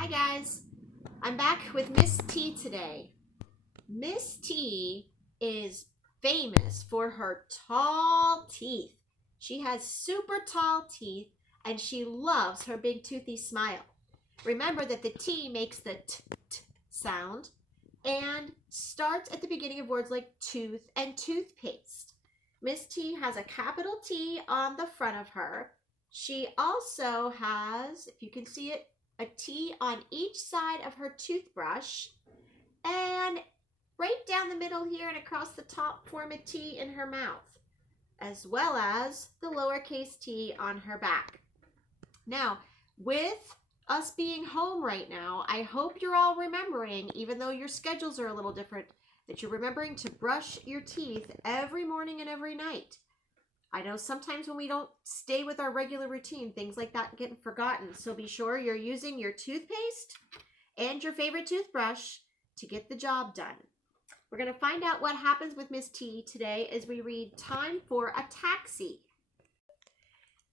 Hi guys, I'm back with Miss T today. Miss T is famous for her tall teeth. She has super tall teeth and she loves her big toothy smile. Remember that the T makes the t sound and starts at the beginning of words like tooth and toothpaste. Miss T has a capital T on the front of her. She also has, if you can see it, a T on each side of her toothbrush, and right down the middle here and across the top form a T in her mouth, as well as the lowercase t on her back. Now, with us being home right now, I hope you're all remembering, even though your schedules are a little different, that you're remembering to brush your teeth every morning and every night. I know sometimes when we don't stay with our regular routine, things like that get forgotten. So be sure you're using your toothpaste and your favorite toothbrush to get the job done. We're going to find out what happens with Miss T today as we read Time for a Taxi.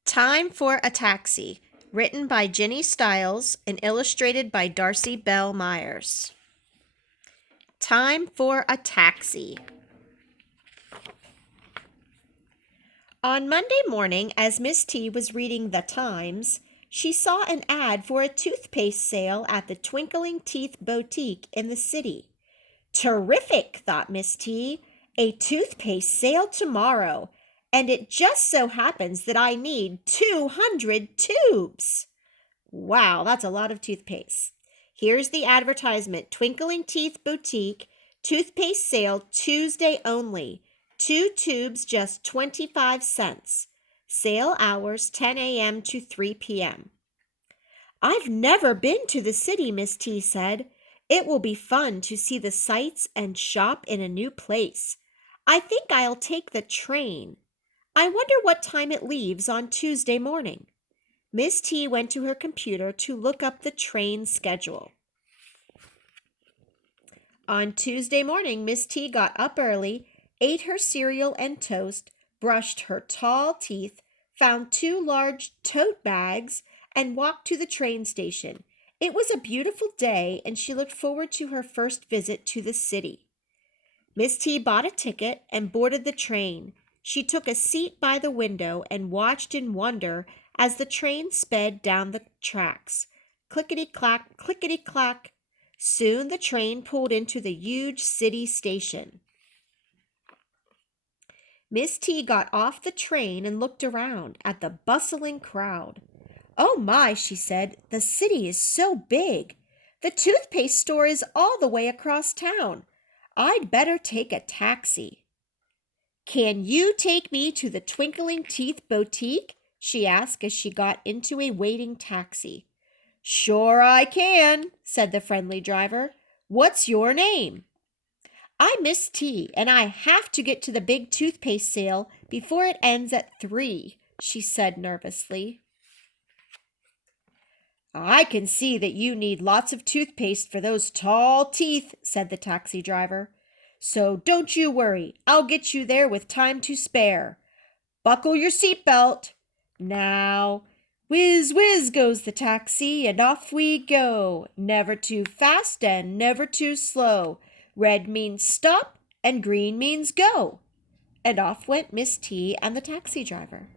Time for a Taxi, written by Ginny Stiles and illustrated by Darcy Bell Myers. Time for a Taxi. On Monday morning, as Miss T was reading the Times, she saw an ad for a toothpaste sale at the Twinkling Teeth Boutique in the city. Terrific, thought Miss T. A toothpaste sale tomorrow, and it just so happens that I need 200 tubes. Wow, that's a lot of toothpaste. Here's the advertisement. Twinkling Teeth Boutique, toothpaste sale Tuesday only. 2 tubes, just 25 cents. Sale hours 10 a.m. to 3 p.m. I've never been to the city, Miss T said. It will be fun to see the sights and shop in a new place. I think I'll take the train. I wonder what time it leaves on Tuesday morning. Miss T went to her computer to look up the train schedule. On Tuesday morning, Miss T got up early, ate her cereal and toast, brushed her tall teeth, found 2 large tote bags, and walked to the train station. It was a beautiful day, and she looked forward to her first visit to the city. Miss T bought a ticket and boarded the train. She took a seat by the window and watched in wonder as the train sped down the tracks. Clickety-clack, clickety-clack. Soon the train pulled into the huge city station. Miss T got off the train and looked around at the bustling crowd. Oh my, she said, the city is so big. The toothpaste store is all the way across town. I'd better take a taxi. Can you take me to the Twinkling Teeth Boutique? She asked as she got into a waiting taxi. Sure I can, said the friendly driver. What's your name? I'm Miss T, and I have to get to the big toothpaste sale before it ends at 3, she said nervously. I can see that you need lots of toothpaste for those tall teeth, said the taxi driver. So don't you worry, I'll get you there with time to spare. Buckle your seatbelt. Now, whiz, whiz goes the taxi, and off we go. Never too fast and never too slow. Red means stop, and green means go. And off went Miss T and the taxi driver.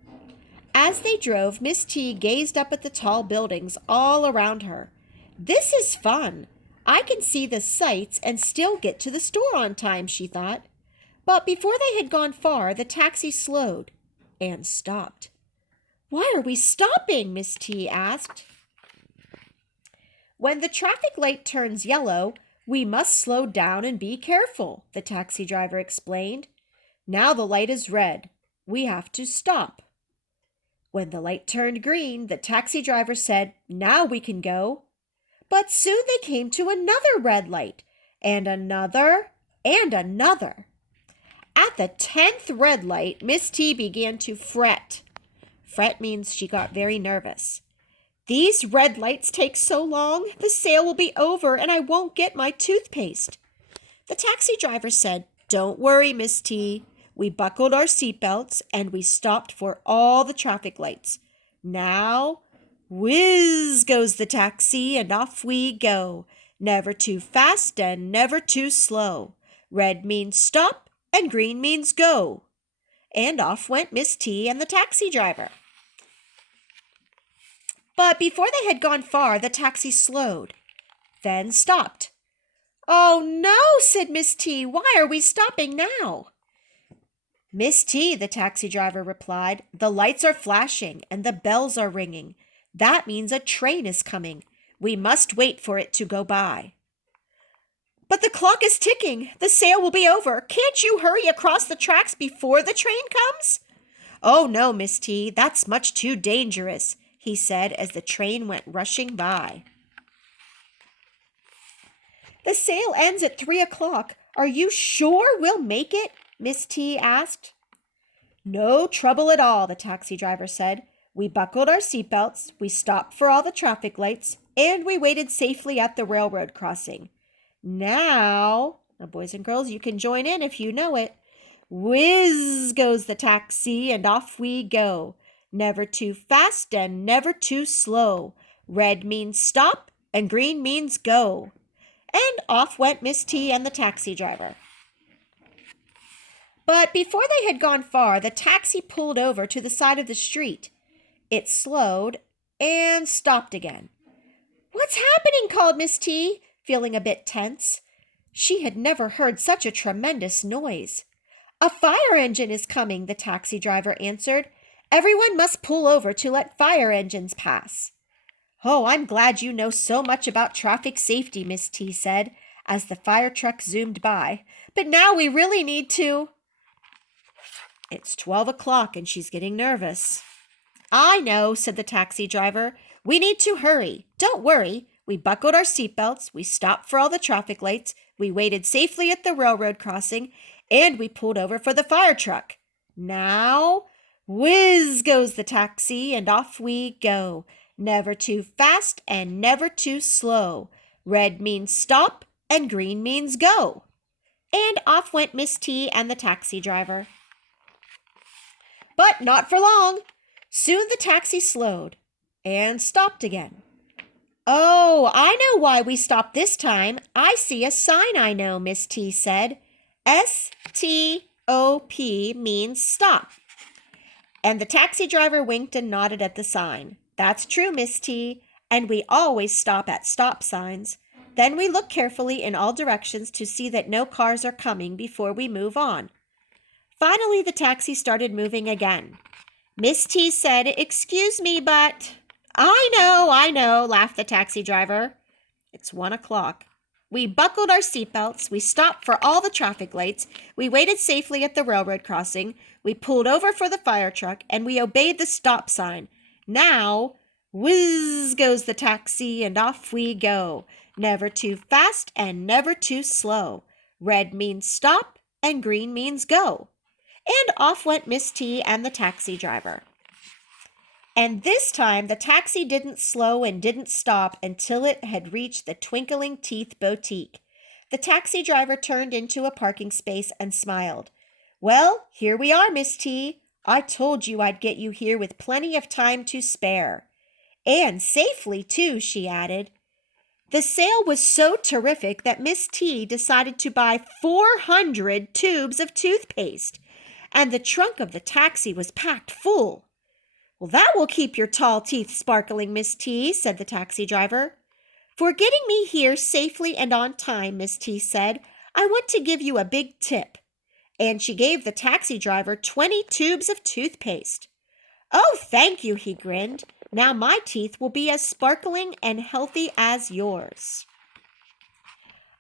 As they drove, Miss T gazed up at the tall buildings all around her. This is fun. I can see the sights and still get to the store on time, she thought. But before they had gone far, the taxi slowed and stopped. Why are we stopping? Miss T asked. When the traffic light turns yellow, we must slow down and be careful, the taxi driver explained. Now the light is red. We have to stop. When the light turned green, the taxi driver said, Now we can go. But soon they came to another red light, and another, and another. At the 10th red light, Miss T began to fret. Fret means she got very nervous. These red lights take so long, the sale will be over and I won't get my toothpaste. The taxi driver said, Don't worry, Miss T. We buckled our seatbelts and we stopped for all the traffic lights. Now, Whiz goes the taxi, and off we go. Never too fast and never too slow. Red means stop, and green means go. And off went Miss T and the taxi driver. But before they had gone far, the taxi slowed, then stopped. "Oh, no," said Miss T. "Why are we stopping now?" "Miss T," the taxi driver replied, "the lights are flashing and the bells are ringing. That means a train is coming. We must wait for it to go by." "But the clock is ticking. The sale will be over. Can't you hurry across the tracks before the train comes?" "Oh, no, Miss T, that's much too dangerous," he said as the train went rushing by. "The sale ends at 3 o'clock. Are you sure we'll make it?" Miss T asked. "No trouble at all," the taxi driver said. "We buckled our seatbelts, we stopped for all the traffic lights, and we waited safely at the railroad crossing. Now, boys and girls, you can join in if you know it. Whiz goes the taxi, and off we go. Never too fast and never too slow. Red means stop, and green means go." And off went Miss T and the taxi driver. But before they had gone far, the taxi pulled over to the side of the street. It slowed and stopped again. "What's happening?" called Miss T, feeling a bit tense. She had never heard such a tremendous noise. "A fire engine is coming," the taxi driver answered. "Everyone must pull over to let fire engines pass." "Oh, I'm glad you know so much about traffic safety," Miss T said, as the fire truck zoomed by. "But now we really need to—" "It's 12 o'clock and she's getting nervous." "I know," said the taxi driver. "We need to hurry. Don't worry. We buckled our seatbelts, we stopped for all the traffic lights, we waited safely at the railroad crossing, and we pulled over for the fire truck. Now, whiz goes the taxi, and off we go. Never too fast and never too slow. Red means stop, and green means go." And off went Miss T and the taxi driver. But not for long. Soon the taxi slowed and stopped again. "Oh, I know why we stopped this time. I see a sign I know," Miss T said. "S-T-O-P means stop." And the taxi driver winked and nodded at the sign. "That's true, Miss T, and we always stop at stop signs. Then we look carefully in all directions to see that no cars are coming before we move on." Finally, the taxi started moving again. Miss T said, "Excuse me, but—" I know," laughed the taxi driver. "It's 1 o'clock. We buckled our seatbelts, we stopped for all the traffic lights, we waited safely at the railroad crossing, we pulled over for the fire truck, and we obeyed the stop sign. Now, whiz goes the taxi, and off we go. Never too fast and never too slow. Red means stop, and green means go." And off went Miss T and the taxi driver. And this time the taxi didn't slow and didn't stop until it had reached the Twinkling Teeth Boutique. The taxi driver turned into a parking space and smiled. "Well, here we are, Miss T. I told you I'd get you here with plenty of time to spare. And safely, too," she added. The sale was so terrific that Miss T decided to buy 400 tubes of toothpaste, and the trunk of the taxi was packed full. "Well, that will keep your tall teeth sparkling, Miss T," said the taxi driver. "For getting me here safely and on time," Miss T said, "I want to give you a big tip." And she gave the taxi driver 20 tubes of toothpaste. "Oh, thank you," he grinned. "Now my teeth will be as sparkling and healthy as yours."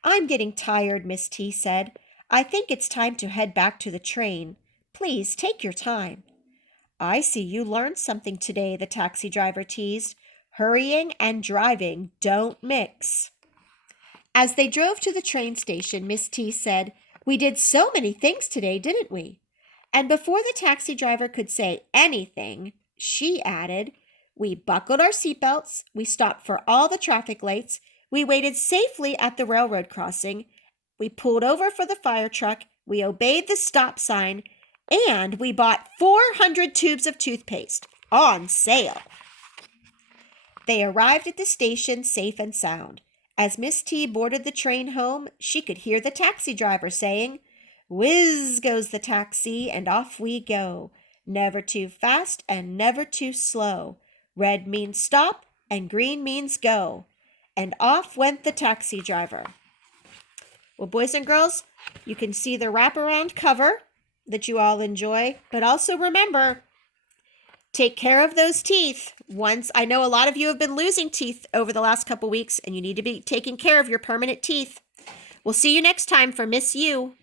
"I'm getting tired," Miss T said. "I think it's time to head back to the train. Please take your time." "I see you learned something today," the taxi driver teased. "Hurrying and driving don't mix." As they drove to the train station, Miss T said, "We did so many things today, didn't we?" And before the taxi driver could say anything, she added, "We buckled our seatbelts, we stopped for all the traffic lights, we waited safely at the railroad crossing, we pulled over for the fire truck, we obeyed the stop sign, and we bought 400 tubes of toothpaste on sale." They arrived at the station safe and sound. As Miss T boarded the train home, she could hear the taxi driver saying, "Whiz goes the taxi, and off we go. Never too fast and never too slow. Red means stop, and green means go." And off went the taxi driver. Well, boys and girls, you can see the wraparound cover that you all enjoy, but also remember, take care of those teeth. I know a lot of you have been losing teeth over the last couple weeks, and you need to be taking care of your permanent teeth. We'll see you next time for Miss U.